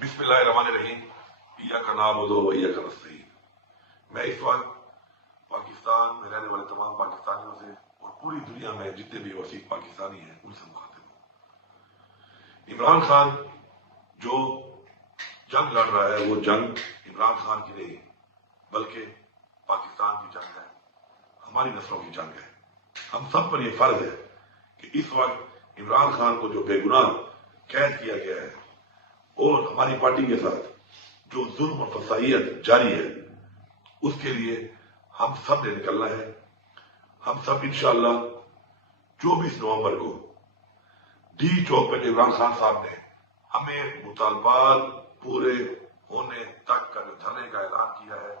बिस्मिल्लाहिर्रहमानिर्रहीम। इय्याका नअबुदु व इय्याका नस्तईन। मैं इस वक्त पाकिस्तान में रहने वाले तमाम पाकिस्तानियों से और पूरी दुनिया में जितने भी वसीक पाकिस्तानी हैं उनसे मुखातिब हूँ। इमरान खान जो जंग लड़ रहा है वो जंग इमरान खान की नहीं बल्कि पाकिस्तान की जंग है, हमारी नस्लों की जंग है। हम सब पर यह फर्ज है कि इस वक्त इमरान खान को जो बेगुनाह कैद किया गया है और हमारी पार्टी के साथ जो जुल्म और फसाइयत जारी है उसके लिए हम सब ने निकलना है। हम सब इंशाअल्लाह 24 नवंबर को डी चौक पर इमरान खान साहब ने हमें मुतालबात पूरे होने तक का जो धरने का ऐलान किया है,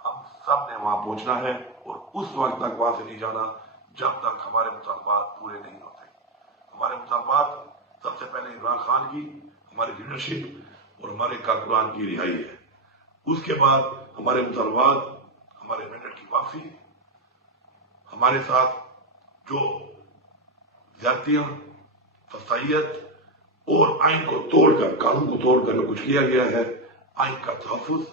हम सब ने वहां पहुंचना है और उस वक्त तक वहां से नहीं जाना जब तक हमारे मुतालबात पूरे नहीं होते। हमारे मुतालबात सबसे पहले इमरान खान की, हमारी लीडरशिप और हमारे कारकुनान की रिहाई है। उसके बाद हमारे मुतालबात, हमारे मेंडेट की वापसी, हमारे साथ जो ज्यादतियां, फसाइयत और आइन को तोड़कर, कानून को तोड़कर जो कुछ किया गया है, आइन का तहफ्फुज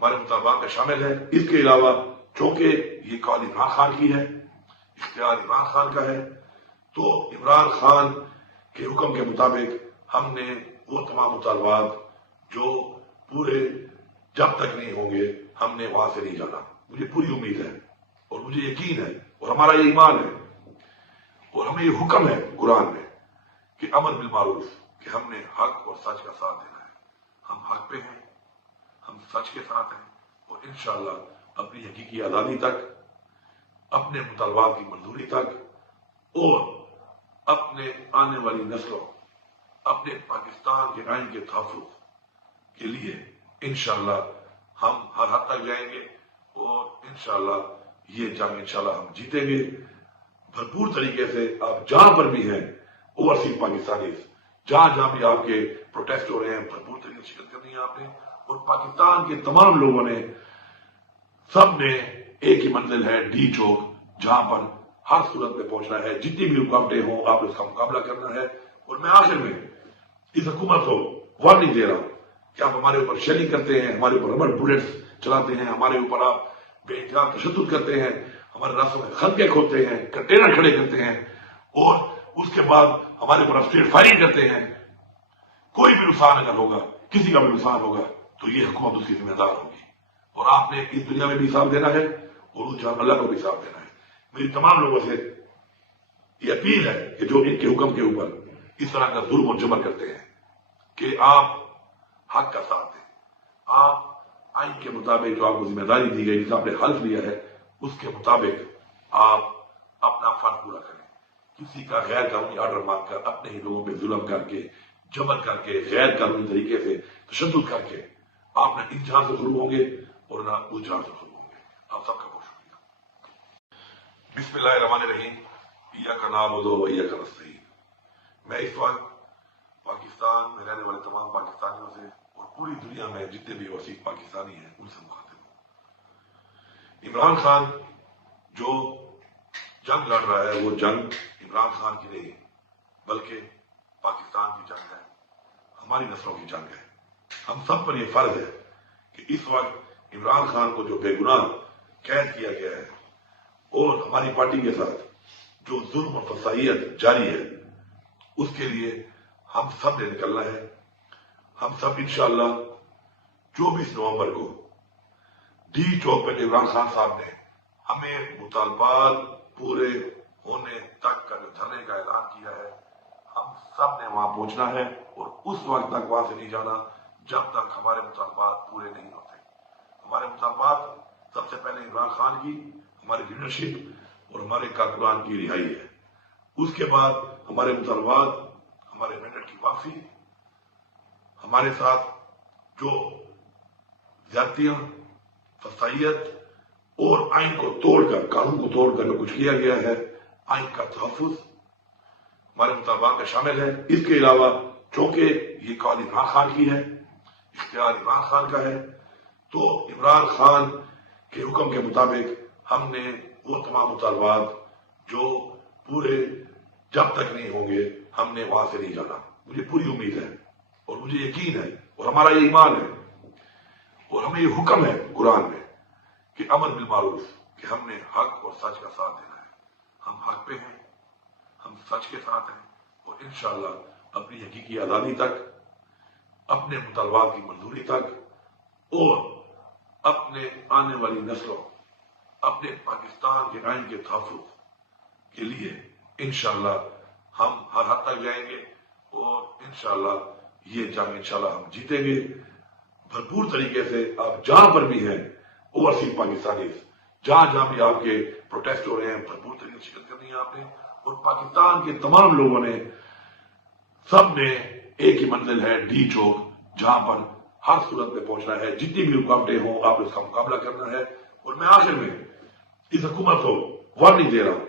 हमारे मुतालबात में शामिल है। इसके अलावा चूंकि ये कॉल इमरान खान की है, इख्तियार इमरान खान का है, तो इमरान खान के हुक्म के मुताबिक हमने वो तमाम मुतालबात जो पूरे जब तक नहीं होंगे हमने वहां से नहीं जाना। मुझे पूरी उम्मीद है और मुझे यकीन है और हमारा ये ईमान है और हमें ये हुक्म है कुरान में कि अमर बिल मारूफ, कि हमने हक और सच का साथ देना है। हम हक पे हैं, हम सच के साथ हैं और इंशाअल्लाह अपनी हकीकी आजादी तक, अपने मुतालबात की मंजूरी तक और अपने आने वाली नस्लों, अपने पाकिस्तान के आइन के तहफ्फुज के लिए इंशाअल्लाह हम हर हद तक जाएंगे और इंशाअल्लाह ये जंग इंशाअल्लाह हम जीतेंगे भरपूर तरीके से। आप जहां पर भी हैं ओवरसीज पाकिस्तानी, जहां जहां भी आपके प्रोटेस्ट हो रहे हैं, भरपूर तरीके से शिरकत करनी है आपने। और पाकिस्तान के तमाम लोगों ने, सब ने एक ही मंजिल है, डी चौक, जहां पर हर सूरत में पहुंचना है। जितनी भी रुकावटें हों आपने उसका मुकाबला करना है। और मैं आखिर में इस हुकूमत को वार्निंग दे रहा हूं कि आप हमारे ऊपर शेलिंग करते हैं, हमारे ऊपर रबर बुलेट्स चलाते हैं, हमारे ऊपर आप बेइंतहा तशद्दुद करते हैं, हमारे रास्तों में खंदके खोदते हैं, कंटेनर खड़े करते हैं और उसके बाद हमारे ऊपर स्ट्रेट फायरिंग करते हैं। कोई भी नुकसान अगर होगा, किसी का भी नुकसान होगा, तो ये हुकूमत उसकी जिम्मेदार होगी और आपने इस दुनिया में भी हिसाब देना है और उस जहां अल्लाह को भी हिसाब देना है। मेरी तमाम लोगों से ये अपील है कि जो इनके हुक्म के ऊपर इस तरह का जुल्म और जबर करते हैं कि आप हक का साथ दें, आप आइन के मुताबिक जो आपको जिम्मेदारी दी गई, जिसे आपने हल्फ लिया है, उसके मुताबिक आप अपना फर्ज पूरा करें। किसी का गैर कानूनी ऑर्डर मांगकर, अपने ही लोगों पर जुल्म करके, जबर करके, गैर कानूनी तरीके से तशद्दुद करके आप न इस जहां से शुरू होंगे और न उस जहां से शुरू होंगे। आप सबका बहुत शुक्रिया। बिस्मिल्लाहिर्रहमानिर्रहीम। इय्याका नअबुदु व इय्याका नस्तईन। मैं इस वक्त पाकिस्तान में रहने वाले तमाम पाकिस्तानियों से और पूरी दुनिया में जितने भी वसीक पाकिस्तानी हैं उनसे मुखातिब हूँ। इमरान खान जो जंग लड़ रहा है वो जंग इमरान खान की नहीं बल्कि पाकिस्तान की जंग है, हमारी नस्लों की जंग है। हम सब पर यह फर्ज है कि इस वक्त इमरान खान को जो बेगुनाह कैद किया गया है और हमारी पार्टी के साथ जो जुल्म और फसाइयत जारी है उसके लिए हम सब ने निकलना है। हम सब इंशाअल्लाह 24 नवंबर को डी चौक पर इमरान खान साहब ने हमें मुतालबात पूरे होने तक का जो धरने का ऐलान किया है, हम सब ने वहां पहुंचना है और उस वक्त तक वहां से नहीं जाना जब तक हमारे मुतालबात पूरे नहीं होते। हमारे मुतालबात सबसे पहले इमरान खान की, हमारी लीडरशिप और हमारे कारकुनान की रिहाई है। उसके बाद हमारे मुतालबात, हमारे मेंडेट की वापसी, हमारे साथ जो ज्यादतियां, फसाइयत और आइन को तोड़कर, कानून को तोड़कर जो कुछ किया गया है, आइन का तहफ्फुज हमारे मुतालबात में शामिल है। इसके अलावा चूंकि ये कॉल इमरान खान की है, इख्तियार इमरान खान का है, तो इमरान खान के हुक्म के मुताबिक हमने वो तमाम मुतालबात जो पूरे जब तक नहीं होंगे हमने वहां से नहीं जाना। मुझे पूरी उम्मीद है اور مجھے یقین ہے اور ہمارا یہ ایمان ہے اور ہمیں یہ حکم ہے قرآن میں کہ امر بالمعروف، کہ ہم نے حق اور سچ کا ساتھ دینا ہے. ہم حق پہ ہیں، ہم سچ کے ساتھ ہیں، اور انشاءاللہ اپنی حقیقی آزادی تک، اپنے مطالبات کی منظوری تک، اور اپنے آنے والی نسلوں، اپنے پاکستان کے آئین کے تحفظ کے لیے انشاءاللہ ہم ہر حد تک جائیں گے، اور انشاءاللہ یہ جنگ انشاءاللہ ہم جیتیں گے بھرپور طریقے سے. آپ جہاں پر بھی ہیں اوورسیز پاکستانی، جہاں جہاں بھی آپ کے پروٹیسٹ ہو رہے ہیں، بھرپور طریقے سے شرکت کرنی ہے آپ نے، اور پاکستان کے تمام لوگوں نے، سب نے ایک ہی منزل ہے ڈی چوک، جہاں پر ہر صورت میں پہنچنا ہے. جتنی بھی رکاوٹیں ہوں آپ اس کا مقابلہ کرنا ہے. اور میں آخر میں اس حکومت کو وارننگ دے رہا ہوں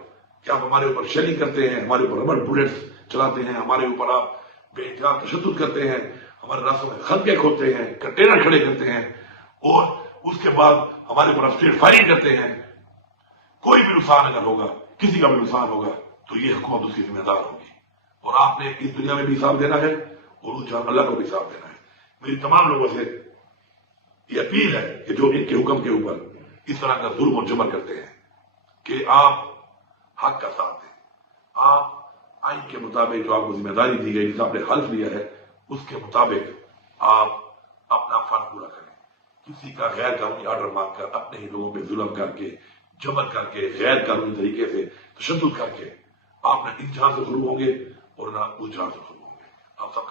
کہ آپ ہمارے اوپر شیلنگ کرتے ہیں، ہمارے اوپر ربڑ بلیٹس چلاتے ہیں، ہمارے اوپر آپ بے انتہا تشدد کرتے ہیں، ہمارے راستوں میں خندقیں کھودتے ہیں، کنٹینر کھڑے کرتے ہیں، اور اس کے بعد ہمارے اوپر اسٹریٹ فائرنگ کرتے ہیں. کوئی بھی نقصان اگر ہوگا، کسی کا بھی نقصان ہوگا، تو یہ حکومت اس کی ذمہ دار ہوگی، اور آپ نے اس دنیا میں بھی حساب دینا ہے اور اس جہاں اللہ کو بھی حساب دینا ہے. میری تمام لوگوں سے یہ اپیل ہے کہ جو ان کے حکم کے اوپر اس طرح کا ظلم و جبر کرتے ہیں کہ آپ حق کا ساتھ دیں. آپ آئین کے مطابق جو آپ کو ذمہ داری دی گئی، جس آپ نے حلف لیا ہے، اس کے مطابق آپ اپنا فرض پورا کریں. کسی کا غیر قانونی آرڈر مانگ کر، اپنے ہی لوگوں پہ ظلم کر کے، جبر کر کے، غیر قانونی طریقے سے تشدد کر کے آپ نہ اس جہاں سے ظلم ہوں گے اور نہ اس جہاں سے ظلم ہوں گے. آپ سب